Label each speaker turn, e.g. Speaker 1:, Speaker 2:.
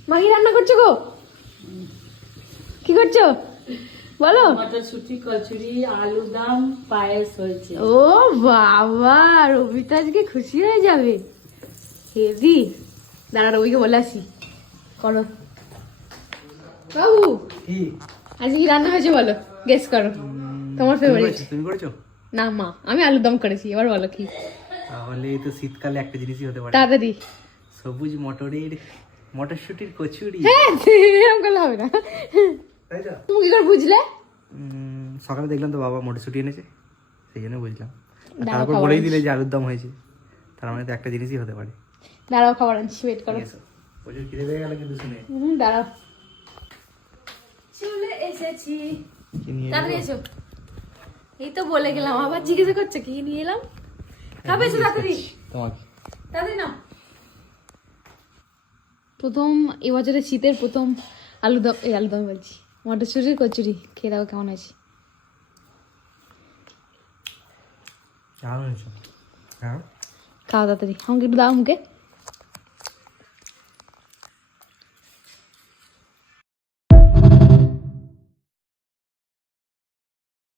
Speaker 1: মা কি রান্না করছো গো? কি করছো বলো?
Speaker 2: মটরশুঁটি, কচুরি, আলু দম, পায়েস হয়েছে।
Speaker 1: ও বাবা, রবি তো আজকে খুশি হয়ে যাবে। হেভি। দাঁড়া, রবিকে বলে আসি। করো বাবু,
Speaker 3: কি
Speaker 1: আজকে কি রান্না হয়েছে বলো, গেস করো। তোমার ফেভারিট?
Speaker 3: তুমি করেছো?
Speaker 1: না মা, আমি আলুর দম করেছি। এবার বলো কি।
Speaker 3: তাহলে তো শীতকালে একটা জিনিসই হতে পারে,
Speaker 1: তাড়াতাড়ি।
Speaker 3: সবুজ মটরের মটরশুঁটির কচুরি।
Speaker 1: হ্যাঁ, এরকম করলে হবে না।
Speaker 3: তাই তো।
Speaker 1: তুমি কি করে বুঝলে?
Speaker 3: সকালে দেখলাম তো বাবা মটরশুঁটি এনেছে, সেই জন্য বুঝলাম। আর
Speaker 1: দাঁড়াও,
Speaker 3: তারপর
Speaker 1: খাবার
Speaker 3: বলেই
Speaker 1: আনছি।
Speaker 3: দিলে যে আলুর দম হয়েছে, তার মানে তো একটা জিনিসই হতে পারে।
Speaker 1: দাঁড়াও, খাবার আনছি, ওয়েট করো।
Speaker 3: ঠিক আছে, প্রচুর খিদে পেয়ে গেল কিন্তু শুনে।
Speaker 1: দাঁড়াও, চলে এসেছি।
Speaker 3: কি নিয়ে
Speaker 1: তাড়াতাড়ি
Speaker 3: এলো?
Speaker 1: এসো। এই তো বলে গেলাম, আবার জিজ্ঞাসা করছে কি নিয়ে এলাম। খাবে এসো তাড়াতাড়ি,
Speaker 3: তোমার
Speaker 1: তাড়াতাড়ি নাও। প্রথম এবছরে শীতের প্রথম আলুদম, এই আলুদম বলছি, মটরশুঁটির কচুরি খেয়ে দাও, কেমন আছে?
Speaker 3: কেমন হয়েছে? হ্যাঁ,
Speaker 1: খাও তাড়াতাড়ি, আমাকে একটু দাও মুখে।